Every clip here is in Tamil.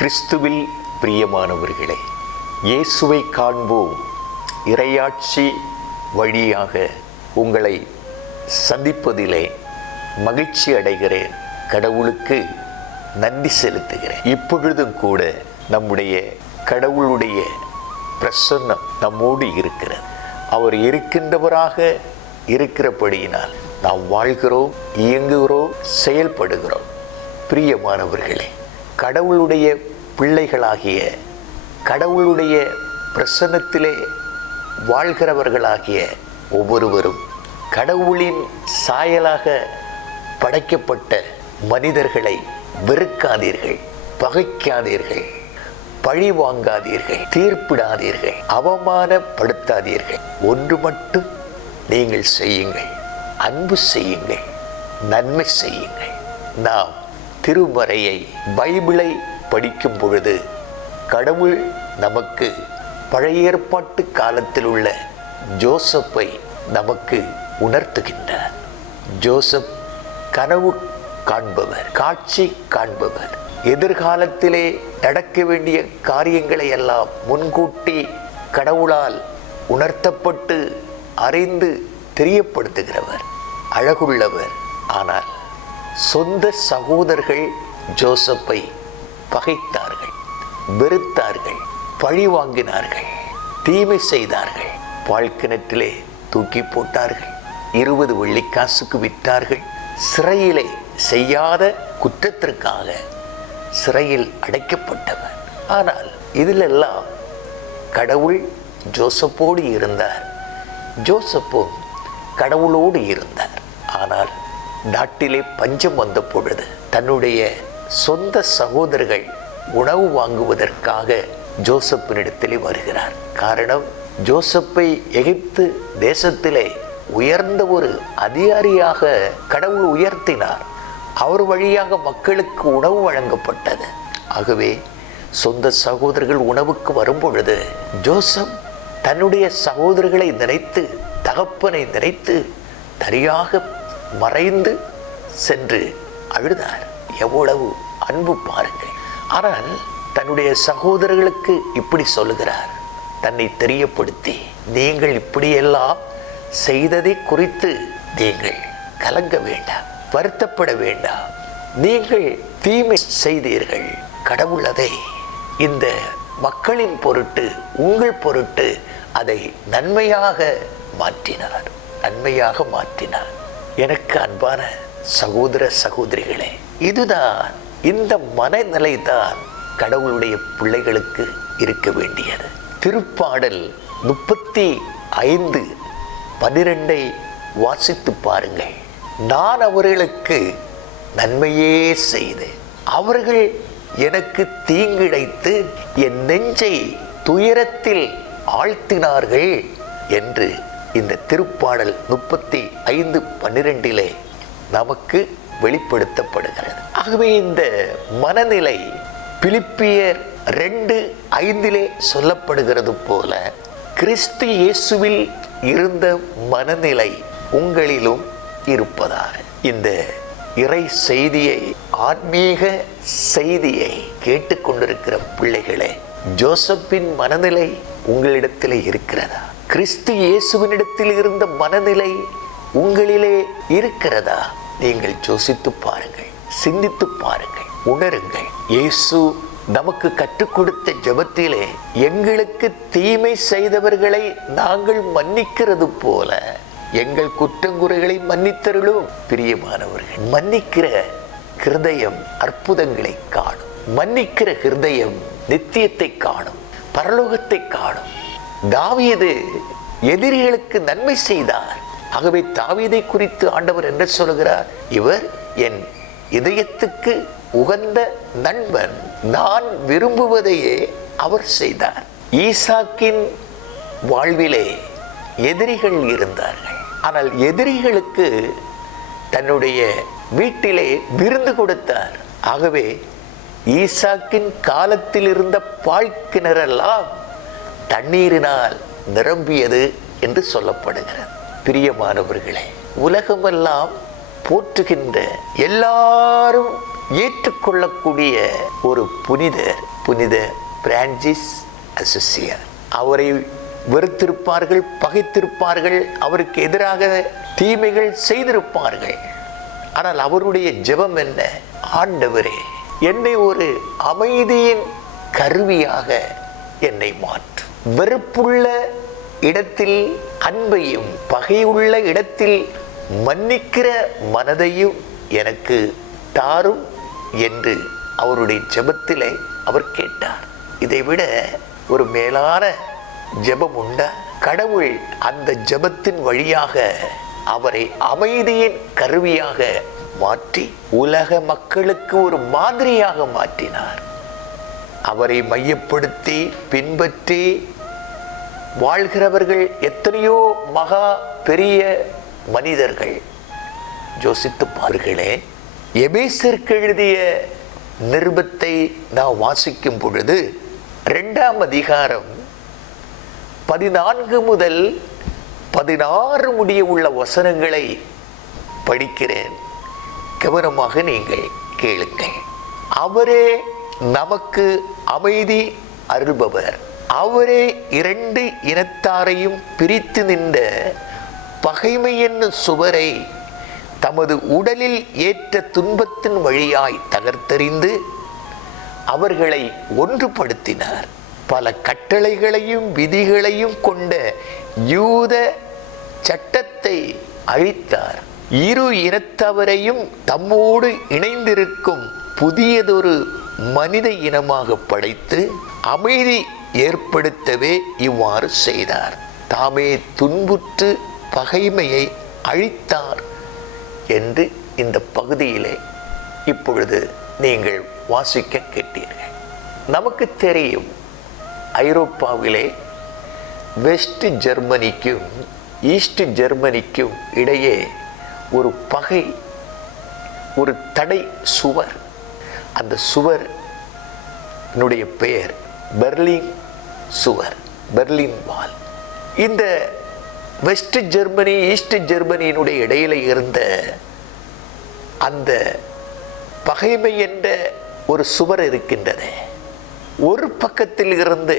கிறிஸ்துவில் பிரியமானவர்களே, இயேசுவை காண்போம் இறையாட்சி வழியாக உங்களை சந்திப்பதிலே மகிழ்ச்சி அடைகிறேன். கடவுளுக்கு நன்றி செலுத்துகிறேன். இப்பொழுதும் கூட நம்முடைய கடவுளுடைய பிரசன்னம் நம்மோடு இருக்கிறது. அவர் இருக்கின்றவராக இருக்கிறபடியினால் நாம் வாழ்கிறோம், இயங்குகிறோம், செயல்படுகிறோம். பிரியமானவர்களே, கடவுளுடைய பிள்ளைகளாகிய, கடவுளுடைய பிரசன்னத்திலே வாழ்கிறவர்களாகிய ஒவ்வொருவரும் கடவுளின் சாயலாக படைக்கப்பட்ட மனிதர்களை வெறுக்காதீர்கள், பகைக்காதீர்கள், பழி வாங்காதீர்கள், தீர்ப்பிடாதீர்கள், அவமானப்படுத்தாதீர்கள். ஒன்று மட்டும் நீங்கள் செய்யுங்கள், அன்பு செய்யுங்கள், நன்மை செய்யுங்கள். நாம் திருமறையை, பைபிளை படிக்கும் பொழுது கடவுள் நமக்கு பழைய ஏற்பாட்டு காலத்தில் உள்ள ஜோசப்பை நமக்கு உணர்த்துகின்றார். ஜோசப் கனவு காண்பவர், காட்சி காண்பவர். எதிர்காலத்திலே நடக்க வேண்டிய காரியங்களை எல்லாம் முன்கூட்டி கடவுளால் உணர்த்தப்பட்டு அறிந்து தெரியப்படுத்துகிறவர், அழகுள்ளவர். ஆனால் சொந்த சகோதரர்கள் ஜோசப்பை பகைத்தார்கள், வெறுத்தார்கள், பழி வாங்கினார்கள், தீமை செய்தார்கள். பாழ்கிணற்றிலே தூக்கி போட்டார்கள், 20 வெள்ளிக்காசுக்கு விற்றார்கள். சிறையிலே செய்யாத குற்றத்திற்காக சிறையில் அடைக்கப்பட்டவர். ஆனால் இதிலெல்லாம் கடவுள் ஜோசப்போடு இருந்தார், ஜோசப்பும் கடவுளோடு இருந்தார். ஆனால் நாட்டிலே பஞ்சம் வந்த பொழுது தன்னுடைய சொந்த சகோதரர்கள் உணவு வாங்குவதற்காக ஜோசப்பினிடத்திலே வருகிறார். காரணம், ஜோசப்பை எகிப்து தேசத்திலே உயர்ந்த ஒரு அதிகாரியாக கடவுள் உயர்த்தினார். அவர் வழியாக மக்களுக்கு உணவு வழங்கப்பட்டது. ஆகவே சொந்த சகோதரர்கள் உணவுக்கு வரும்பொழுது ஜோசப் தன்னுடைய சகோதரர்களை நினைத்து, தகப்பனை நினைத்து தனியாக மறைந்து சென்று அழுதார். எவ்வளவு அன்பு பாருங்கள்! ஆனால் தன்னுடைய சகோதரர்களுக்கு இப்படி சொல்லுகிறார், தன்னை தெரியப்படுத்தி, நீங்கள் இப்படியெல்லாம் செய்ததை குறித்து நீங்கள் கலங்க வேண்டாம், வருத்தப்பட வேண்டாம். நீங்கள் தீமை செய்தீர்கள், கடவுள் அதை இந்த மக்களின் பொருட்டு, உங்கள் பொருட்டு அதை நன்மையாக மாற்றினார், நன்மையாக மாற்றினார். எனக்கு அன்பான சகோதர சகோதரிகளே, இதுதான், இந்த மனநிலை தான் கடவுளுடைய பிள்ளைகளுக்கு இருக்க வேண்டியது. திருப்பாடல் 35:12 வாசித்து பாருங்கள். நான் அவர்களுக்கு நன்மையே செய்தேன், அவர்கள் எனக்கு தீங்கிழைத்து என் நெஞ்சை துயரத்தில் ஆழ்த்தினார்கள் என்று இந்த திருப்பாடல் 35:12 நமக்கு வெளிப்படுத்தப்படுகிறது. ஆகவே இந்த மனநிலை பிலிப்பியர் 2:5 சொல்லப்படுகிறது போல கிறிஸ்து இயேசுவில் இருந்த மனநிலை உங்களிலும் இருப்பதாக. இந்த இறை செய்தியை, ஆன்மீக செய்தியை கேட்டுக்கொண்டிருக்கிற பிள்ளைகளே, ஜோசப்பின் மனநிலை உங்களிடத்தில் இருக்கிறதா? கிறிஸ்து இயேசுவினிடத்தில் இருந்த மனநிலை உங்களிலே இருக்கிறதா? நீங்கள் யோசித்து பாருங்கள், சிந்தித்து பாருங்கள், உணருங்கள். இயேசு நமக்கு கற்றுக் கொடுத்த ஜெபத்திலே, எங்களுக்கு தீமை செய்தவர்களை நாங்கள் மன்னிக்கிறது போல எங்கள் குற்றங்குறைகளை மன்னித்தருளும். பிரியமானவர்கள், மன்னிக்கிற ஹிருதயம் அற்புதங்களை காணும், மன்னிக்கிற ஹிருதயம் நித்தியத்தை காணும், பரலோகத்தை காணும். தாவீது எதிரிகளுக்கு நன்மை செய்தார். ஆகவே தாவீதை குறித்து ஆண்டவர் என்ன சொல்கிறார்? இவர் என் இதயத்துக்கு உகந்த நண்பன், நான் விரும்புவதையே அவர் செய்தார். ஈசாக்கின் வாழ்விலே எதிரிகள் இருந்தார்கள். ஆனால் எதிரிகளுக்கு தன்னுடைய வீட்டிலே விருந்து கொடுத்தார். ஆகவே ஈசாக்கின் காலத்தில் இருந்த பாழ்கிணறெல்லாம் தண்ணீரினால் நிரம்பியது என்று சொல்லப்படுகிறது. பிரியமானவர்களே, உலகமெல்லாம் போற்றுகின்ற, எல்லாரும் ஏற்றுக்கொள்ளக்கூடிய ஒரு புனிதர் புனித பிரான்சிஸ் அசிசியார். அவரை வெறுத்திருப்பார்கள், பகைத்திருப்பார்கள், அவருக்கு எதிராக தீமைகள் செய்திருப்பார்கள். ஆனால் அவருடைய ஜெபம் என்ன? ஆண்டவரே, என்னை ஒரு அமைதியின் கருவியாக என்னை மாற்று. வெறுப்புள்ள இடத்தில் அன்பையும், பகையுள்ள இடத்தில் மன்னிக்கிற மனதையும் எனக்கு தாரும் என்று அவருடைய ஜெபத்திலே அவர் கேட்டார். இதைவிட ஒரு மேலான ஜெபம் உண்டா? கடவுள் அந்த ஜெபத்தின் வழியாக அவரை அமைதியின் கருவியாக மாற்றி உலக மக்களுக்கு ஒரு மாதிரியாக மாற்றினார். அவரை மையப்படுத்தி பின்பற்றி வாழ்கிறவர்கள் எத்தனையோ மகா பெரிய மனிதர்கள். யோசித்து பாருங்களே, எபேசருக்கு எழுதிய நிருபத்தை நாம் வாசிக்கும் பொழுது 2ஆம் அதிகாரம் 14 முதல் 16 முடிய உள்ள வசனங்களை படிக்கிறேன். கவனமாக நீங்கள் கேளுங்கள். அவரே நமக்கு அமைதி அருள்பவர். அவரே 2 இனத்தாரையும் பிரித்து நின்ற பகைமை என்னும் சுவரை தமது உடலில் ஏற்ற துன்பத்தின் வழியாய் தகர்த்தெறிந்து அவர்களை ஒன்றுபடுத்தினார். பல கட்டளைகளையும் விதிகளையும் கொண்ட யூத சட்டத்தை அழித்தார். இரு இனத்தவரையும் தம்மோடு இணைந்திருக்கும் புதியதொரு மனித இனமாக படைத்து அமைதி ஏற்படுத்தவே இவ்வாறு செய்தார். தாமே துன்புற்று பகைமையை அழித்தார் என்று இந்த பகுதியிலே இப்பொழுது நீங்கள் வாசிக்க கேட்டீர்கள். நமக்கு தெரியும், ஐரோப்பாவிலே வெஸ்ட் ஜெர்மனிக்கும் ஈஸ்ட் ஜெர்மனிக்கும் இடையே ஒரு பகை, ஒரு தடை சுவர். அந்த சுவர் பெயர் பெர்லின் சுவர், பெர்லின் வால். இந்த வெஸ்ட் ஜெர்மனி ஈஸ்ட் ஜெர்மனியினுடைய இடையில இருந்த அந்த பகைமை என்ற ஒரு சுவர் இருக்கின்றது. ஒரு பக்கத்தில் இருந்து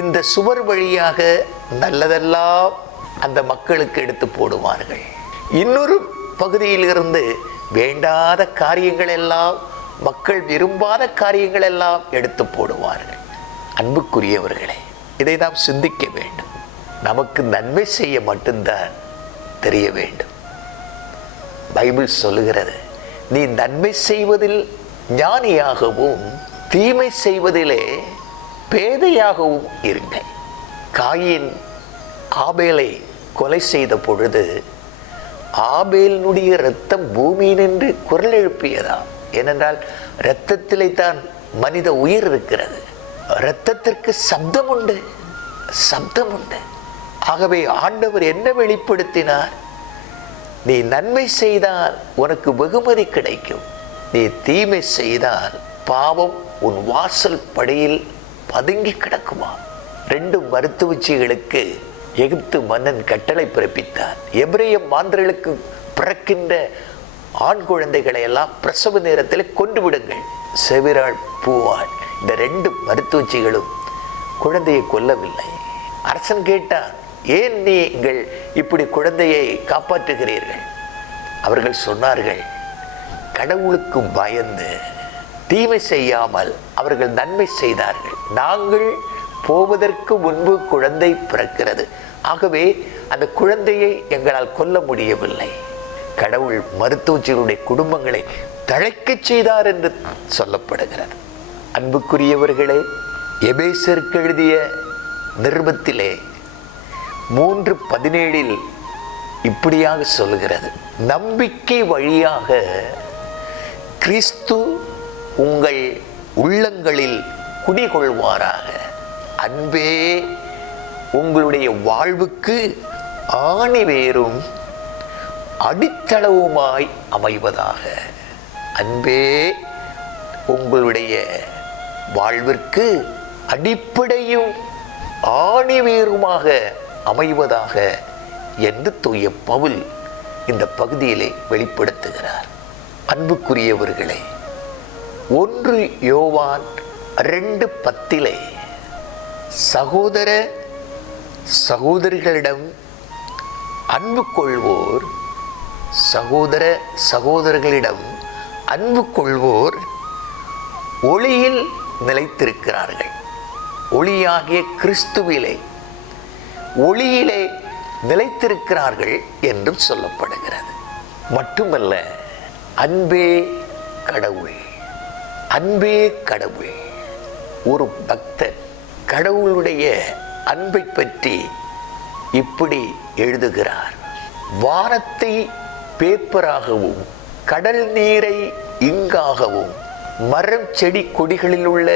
இந்த சுவர் வழியாக நல்லதெல்லாம் அந்த மக்களுக்கு எடுத்து போடுவார்கள். இன்னொரு பகுதியில் இருந்து வேண்டாத காரியங்கள் எல்லாம், மக்கள் விரும்பாத காரியங்கள் எல்லாம் எடுத்து போடுவார்கள். அன்புக்குரியவர்களே, இதை நாம் சிந்திக்க வேண்டும். நமக்கு நன்மை செய்ய மட்டும்தான் தெரிய வேண்டும். பைபிள் சொல்லுகிறது, நீ நன்மை செய்வதில் ஞானியாகவும் தீமை செய்வதிலே பேதையாகவும் இருங்கள். காயின் ஆபேலை கொலை செய்த பொழுது ஆபேலினுடைய இரத்தம் பூமியினின்று குரல் எழுப்பியதா? ஏனென்றால் இரத்தத்திலே தான் மனித உயிர் இருக்கிறது. இரத்தத்திற்கு சப்தம் உண்டு, சப்தம் உண்டு. ஆகவே ஆண்டவர் என்ன வெளிப்படுத்தினார்? நீ நன்மை செய்தால் உனக்கு வெகுமதி கிடைக்கும், நீ தீமை செய்தால் பாவம் உன் வாசல் படியில் பதுங்கி கிடக்குமா? 2 மருத்துவச்சிகளுக்கு எகிப்து மன்னன் கட்டளை பிறப்பித்தார். எபிரேய மாந்தர்களுக்கு பிறக்கின்ற ஆண் குழந்தைகளை எல்லாம் பிரசவ நேரத்தில் கொண்டு விடுங்கள். செவிராள் பூவாள் இந்த 2 மருத்துவச்சிகளும் குழந்தையை கொல்லவில்லை. அரசன் கேட்டான், ஏன் நீங்கள் இப்படி குழந்தையை காப்பாற்றுகிறீர்கள்? அவர்கள் சொன்னார்கள், கடவுளுக்கு பயந்து தீமை செய்யாமல் அவர்கள் நன்மை செய்தார்கள். நாங்கள் போவதற்கு முன்பு குழந்தை பிறக்கிறது, ஆகவே அந்த குழந்தையை எங்களால் கொல்ல முடியவில்லை. கடவுள் மருத்துவச்சிகளுடைய குடும்பங்களை தழைக்கச் செய்தார் என்று சொல்லப்படுகிறது. அன்புக்குரியவர்களே, எபேசருக்கு எழுதிய நிருபத்திலே 3:17 இப்படியாக சொல்லுகிறது, நம்பிக்கை வழியாக கிறிஸ்து உங்கள் உள்ளங்களில் குடிகொள்வாராக. அன்பே உங்களுடைய வாழ்வுக்கு ஆணிவேரும் அடித்தளவுமாய் அமைவதாக. அன்பே உங்களுடைய வாழ்விற்கு அடிப்படையும் ஆணிவேருமாக அமைவதாக என்று தூய பவுல் இந்த பகுதியிலே வெளிப்படுத்துகிறார். அன்புக்குரியவர்களே, 1 யோவான் 2:10 சகோதர சகோதரிகளிடம் அன்பு கொள்வோர் சகோதர சகோதரர்களிடம் அன்பு கொள்வோர் ஒளியில் நிலைத்திருக்கிறார்கள். ஒளியாகிய கிறிஸ்துவிலே ஒளியிலே நிலைத்திருக்கிறார்கள் என்றும் சொல்லப்படுகிறது. மட்டுமல்ல, அன்பே கடவுள், அன்பே கடவுள். ஒரு பக்தன் கடவுளுடைய அன்பை பற்றி இப்படி எழுதுகிறார்: வானத்தை பேப்பராகவும் கடல் நீரை இங்காகவும் மரம் செடி கொடிகளில் உள்ள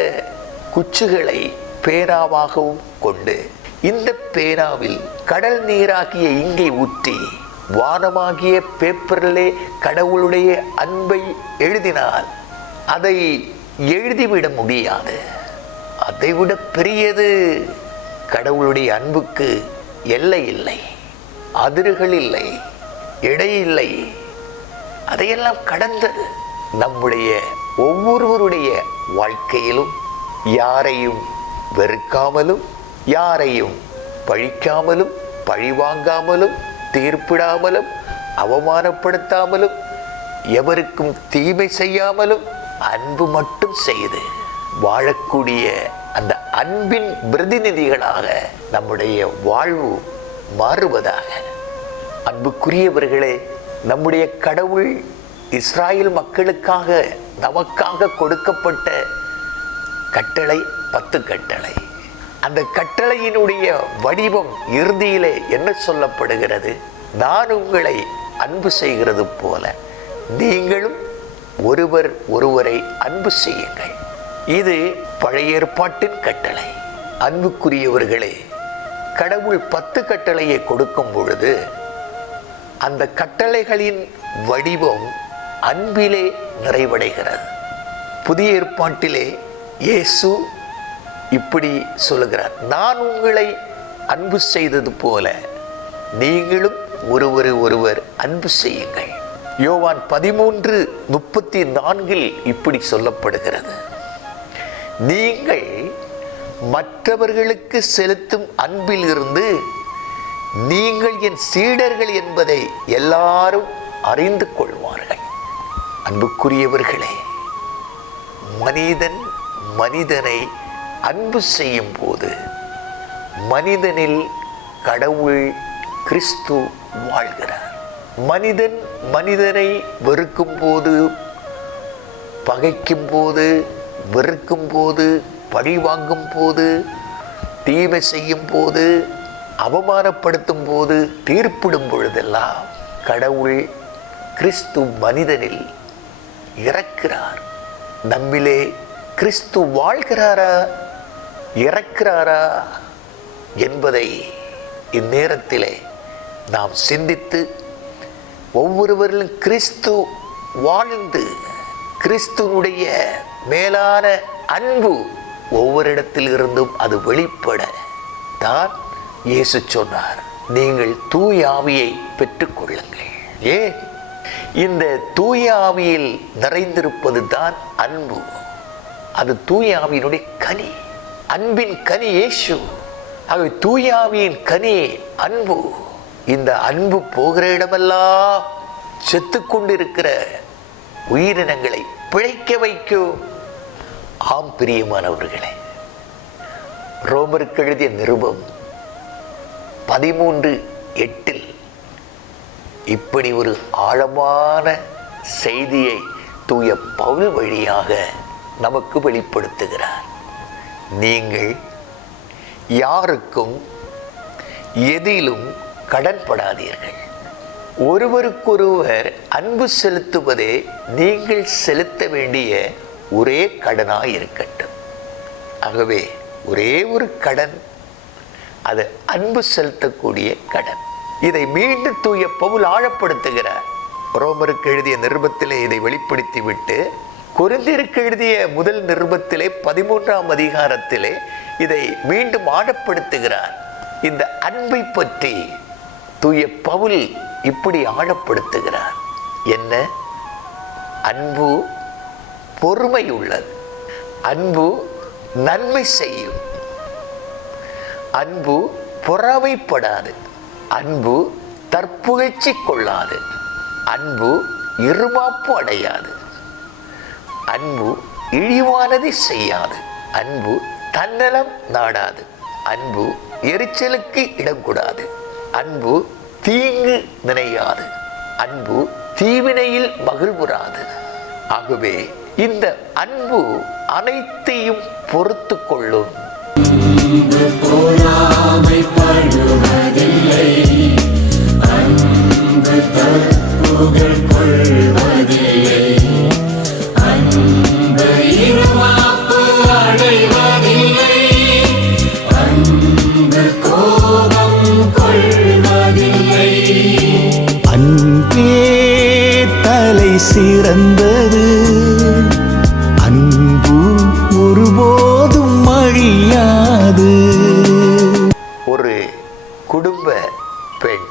குச்சுகளை பேனாவாகவும் கொண்டு இந்த பேனாவில் கடல் நீராகிய இங்கை ஊற்றி வானமாகிய பேப்பரிலே கடவுளுடைய அன்பை எழுதினால் அதை எழுதிவிட முடியாது. அதைவிட பெரியது. கடவுளுடைய அன்புக்கு எல்லை இல்லை, அதிர்கள் இல்லை, எடை இல்லை. அதையெல்லாம் கடந்தது. நம்முடைய ஒவ்வொருவருடைய வாழ்க்கையிலும் யாரையும் வெறுக்காமலும் யாரையும் பழிக்காமலும் பழிவாங்காமலும் தீர்ப்பிடாமலும் அவமானப்படுத்தாமலும் எவருக்கும் தீமை செய்யாமலும் அன்பு மட்டும் செய்து வாழக்கூடிய அந்த அன்பின் பிரதிநிதிகளாக நம்முடைய வாழ்வு மாறுவதாக. அன்புக்குரியவர்களே, நம்முடைய கடவுள் இஸ்ராயேல் மக்களுக்காக நமக்காக கொடுக்கப்பட்ட கட்டளை 10 கட்டளை. அந்த கட்டளையினுடைய வடிவம் இறுதியிலே என்ன சொல்லப்படுகிறது? நான் உங்களை அன்பு செய்கிறது போல நீங்களும் ஒருவர் ஒருவரை அன்பு செய்யுங்கள். இது பழைய ஏற்பாட்டின் கட்டளை. அன்புக்குரியவர்களே, கடவுள் 10 கட்டளையை கொடுக்கும் பொழுது அந்த கட்டளைகளின் வடிவம் அன்பிலே நிறைவடைகிறது. புதிய ஏற்பாட்டிலே இயேசு இப்படி சொல்லுகிறார்: நான் உங்களை அன்பு செய்தது போல நீங்களும் ஒருவர் அன்பு செய்யுங்கள். யோவான் 13:34 இப்படி சொல்லப்படுகிறது: நீங்கள் மற்றவர்களுக்கு செலுத்தும் அன்பில் இருந்து நீங்கள் என் சீடர்கள் என்பதை எல்லாரும் அறிந்து கொள்வார்கள். அன்புக்குரியவர்களே, மனிதன் மனிதனை அன்பு செய்யும் போது மனிதனில் கடவுள் கிறிஸ்து வாழ்கிறார். மனிதன் மனிதனை வெறுக்கும் போது, பகைக்கும் போது, வெறுக்கும் போது, பழி வாங்கும் போது, தீமை செய்யும் போது, அவமானப்படுத்தும் போது, தீர்ப்பிடும் பொழுதெல்லாம் கடவுள் கிறிஸ்து மனிதனில் இறக்கிறார். நம்மிலே கிறிஸ்து வாழ்கிறாரா, இறக்கிறாரா என்பதை இந்நேரத்திலே நாம் சிந்தித்து ஒவ்வொருவரிலும் கிறிஸ்து வாழ்ந்து கிறிஸ்துனுடைய மேலான அன்பு ஒவ்வொரு இடத்தில் இருந்தும் அது வெளிப்பட தான் இயேசு சொன்னார்: நீங்கள் தூய ஆவியை பெற்றுக்கொள்ளுங்கள். ஏன்? இந்த தூய ஆவியில் நிறைந்திருப்பது தான் அன்பு. அது தூய ஆவியினுடைய கனி, அன்பின் கனி இயேசு. ஆகவே தூய ஆவியின் கனி அன்பு. இந்த அன்பு போகிற இடமெல்லாம் செத்து கொண்டிருக்கிற உயிரினங்களை பிழைக்க வைக்கும். ஆம் பிரியமானவர்களே, ரோமருக்கு எழுதிய நிருபம் 13:8 இப்படி ஒரு ஆழமான செய்தியை தூய பவுல் வழியாக நமக்கு வெளிப்படுத்துகிறார். நீங்கள் யாருக்கும் எதிலும் கடன்படாதீர்கள். ஒருவருக்கொருவர் அன்பு செலுத்துவதே நீங்கள் செலுத்த வேண்டிய ஒரே கடனாய் இருக்கட்டும். ஆகவே ஒரே ஒரு கடன், அது அன்பு செலுத்தக்கூடிய கடன். இதை மீண்டும் தூய பவுல் ஆழப்படுத்துகிறார். ரோமருக்கு எழுதிய நிருபத்திலே இதை வெளிப்படுத்திவிட்டு கொரிந்தியருக்கு எழுதிய முதல் நிருபத்திலே 13ஆம் அதிகாரத்திலே இதை மீண்டும் ஆழப்படுத்துகிறார். இந்த அன்பை பற்றி தூய பவுல் இப்படி ஆழப்படுத்துகிறார். என்ன? அன்பு பொறுமை உள்ளது, அன்பு நன்மை செய்யும். அன்பு பொறாமைப்படாது. அன்பு தற்புகழ்ச்சி கொள்ளாது. அன்பு இருமாப்பு அடையாது. அன்பு இழிவானதை செய்யாது. அன்பு தன்னலம் நாடாது. அன்பு எரிச்சலுக்கு இடம் கூடாது. அன்பு தீங்கு நினையாது. அன்பு தீவினையில் மகிழ்வுறாது. ஆகவே இந்த அன்பு அனைத்தையும் பொறுத்து கொள்ளும். அன்பு பொறாமைப்படுவதில்லை. அன்பு தற்புகழ் கொள்வதில்லை. அன்பு இருமாப்பு அடைவதில்லை. அன்பு கோபம் கொள்வதில்லை. அன்பே தலை சிறந்தது. அன்பு ஒருபோதும் அழியாது. ஒரு குடும்ப பெண்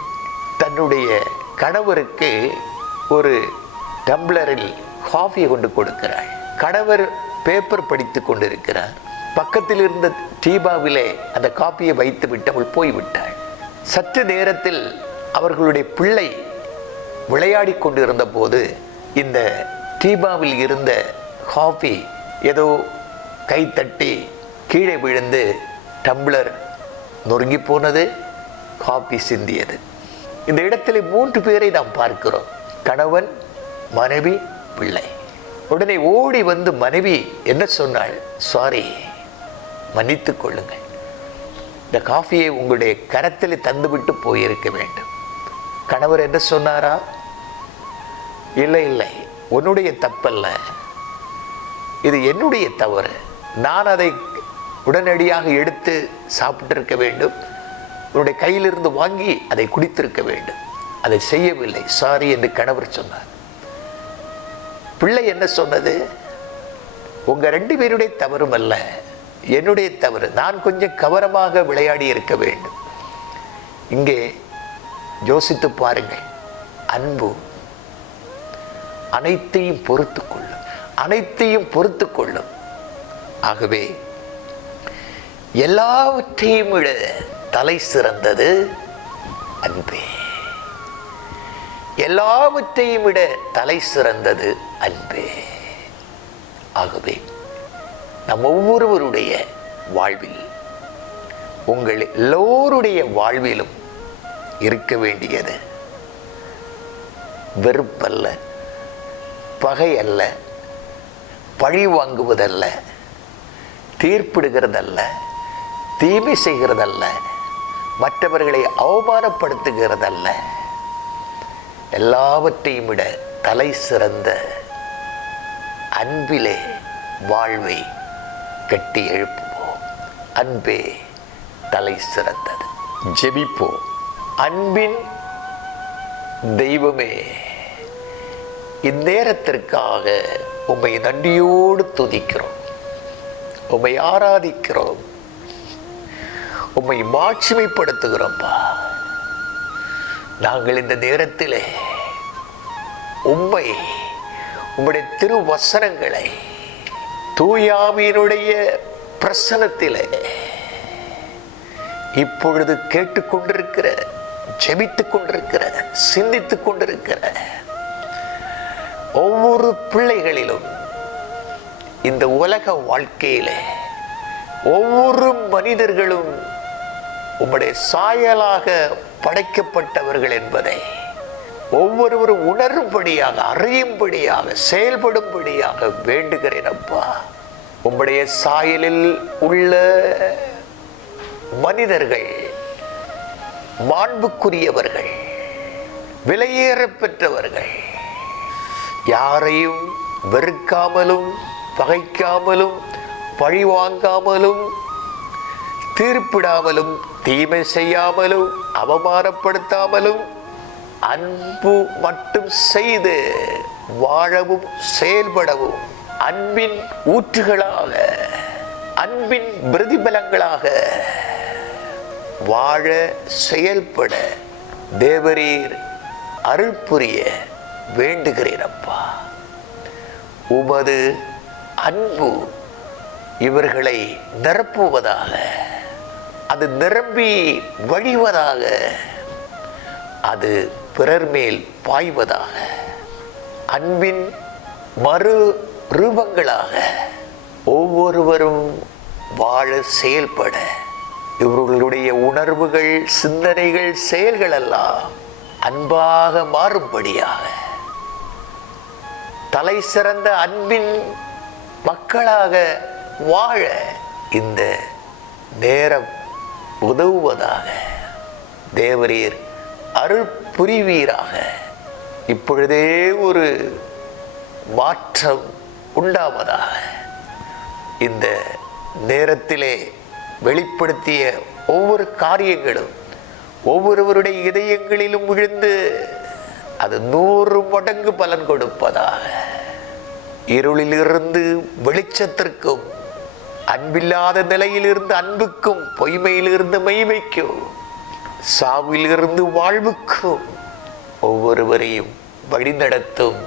தன்னுடைய கணவருக்கு ஒரு டம்ளரில் காஃபியை கொண்டு கொடுக்கிறாள். கணவர் பேப்பர் படித்துக் கொண்டிருக்கிறார். பக்கத்தில் இருந்த டீபாவிலே அந்த காப்பியை வைத்து விட்டு அவள் போய்விட்டாள். சற்று நேரத்தில் அவர்களுடைய பிள்ளை விளையாடி கொண்டிருந்த போது இந்த டீபாவில் இருந்த காஃபி ஏதோ கை தட்டி கீழே விழுந்து டம்ளர் நொறுங்கி போனது. காஃபி சிந்தியது. இந்த இடத்துல 3 பேரை நாம் பார்க்கிறோம். கணவன், மனைவி, பிள்ளை. உடனே ஓடி வந்து மனைவி என்ன சொன்னாள்? சாரி, மன்னித்துக் கொள்ளுங்கள், இந்த காஃபியை உங்களுடைய கரத்தில் தந்துவிட்டு போயிருக்க வேண்டும். கணவர் என்ன சொன்னாரா? இல்லை இல்லை, உன்னுடைய தப்பல்ல, இது என்னுடைய தவறு. நான் அதை உடனடியாக எடுத்து சாப்பிட்டிருக்க வேண்டும். உன்னுடைய கையிலிருந்து வாங்கி அதை குடித்திருக்க வேண்டும். அதை செய்யவில்லை, சாரி என்று கணவர் சொன்னார். பிள்ளை என்ன சொன்னது? உங்க 2 பேருடைய தவறும் அல்ல, என்னுடைய தவறு. நான் கொஞ்சம் கவனமாக விளையாடி இருக்க வேண்டும். இங்கே யோசித்து பாருங்கள். அன்பு அனைத்தையும் பொறுத்து கொள்ளும். அனைத்தையும் பொறுத்து கொள்ளும். ஆகவே எல்லாவற்றையும் விட தலை சிறந்தது அன்பே. எல்லாவற்றையும் விட தலை சிறந்தது அன்பே. ஆகவே நம் ஒவ்வொருவருடைய வாழ்வில், உங்கள் எல்லோருடைய வாழ்விலும் இருக்க வேண்டியது வெறுப்பல்ல, பகை அல்ல, பழி வாங்குவதல்ல, தீர்ப்பிடுகிறதல்ல, தீமை செய்கிறதல்ல, மற்றவர்களை அவமானப்படுத்துகிறதல்ல. எல்லாவற்றையும் விட தலை சிறந்த அன்பிலே வாழ்வை கட்டி எழுப்புவோம். அன்பே தலை சிறந்தது. ஜெபிப்போம். அன்பின் தெய்வமே, இந்நேரத்திற்காக உம்மை நன்றியோடு துதிக்கிறோம், உம்மை ஆராதிக்கிறோம், உம்மை மாட்சிமைப்படுத்துகிறோம்பா. நாங்கள் இந்த நேரத்திலே உம்மை, உம்முடைய திருவசனங்களை தூயாவியினுடைய பிரசனத்திலே இப்பொழுது கேட்டுக்கொண்டிருக்கிற, ஜெபித்துக் கொண்டிருக்கிற, சிந்தித்துக் கொண்டிருக்கிற ஒவ்வொரு பிள்ளைகளிலும், இந்த உலக வாழ்க்கையிலே ஒவ்வொரு மனிதர்களும் உம்முடைய சாயலாக படைக்கப்பட்டவர்கள் என்பதை ஒவ்வொருவரும் உணரும்படியாக, அறியும்படியாக, செயல்படும்படியாக வேண்டுகிறேன் அப்பா. உம்முடைய சாயலில் உள்ள மனிதர்கள் மாண்புக்குரியவர்கள், விலையேற பெற்றவர்கள். யாரையும் வெறுக்காமலும், பகைக்காமலும், பழிவாங்காமலும், தீர்ப்பிடாமலும், தீமை செய்யாமலும், அவமானப்படுத்தாமலும், அன்பு மட்டும் செய்து வாழவும் செயல்படவும், அன்பின் ஊற்றுகளாக, அன்பின் பிரதிபலங்களாக வாழ செயல்பட தேவரீர் அருள் புரிய வேண்டுகிறேன் அப்பா. உமது அன்பு இவர்களை நிரப்புவதாக, அது நிரம்பி வழிவதாக, அது பிறர் மேல் பாய்வதாக. அன்பின் மறு ரூபங்களாக ஒவ்வொருவரும் வாழ செயல்பட இவர்களுடைய உணர்வுகள், சிந்தனைகள், செயல்கள் எல்லாம் அன்பாக மாறும்படியாக தலை சிறந்த அன்பின் மக்களாக வாழ இந்த நேரம் உதவுவதாக தேவரீர் அருள் புரிவீராக. இப்பொழுதே ஒரு மாற்றம் உண்டாவதாக. இந்த நேரத்திலே வெளிப்படுத்திய ஒவ்வொரு காரியங்களும் ஒவ்வொருவருடைய இதயங்களிலும் விழுந்து அது 100 மடங்கு பலன் கொடுப்பதாக. இருளிலிருந்து வெளிச்சத்திற்கும், அன்பில்லாத நிலையிலிருந்து அன்புக்கும், பொய்மையிலிருந்து மெய்மைக்கும், சாவிலிருந்து வாழ்வுக்கும் ஒவ்வொருவரையும் வழிநடத்தும்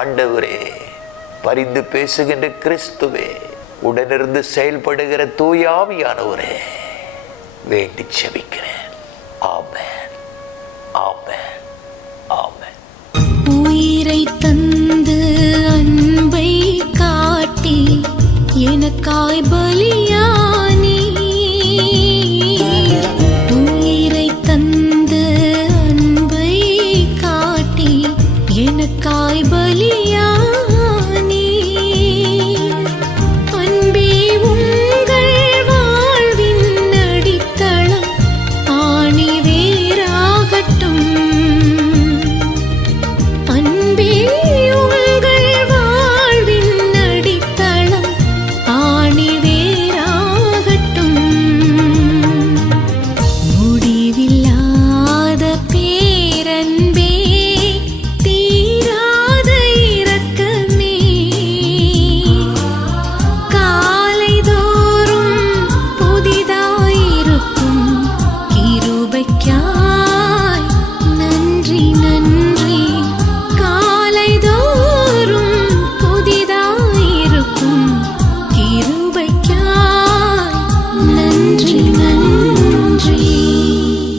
ஆண்டவரே, பரிந்து பேசுகின்ற கிறிஸ்துவே, உடனிருந்து செயல்படுகிற தூய ஆவியானவரே, வேண்டி செபிக்கிறேன். ஆமென், ஆமென், ஆமென். உயிரை தந்து அன்பை காட்டி எனக்காய் பலியானி,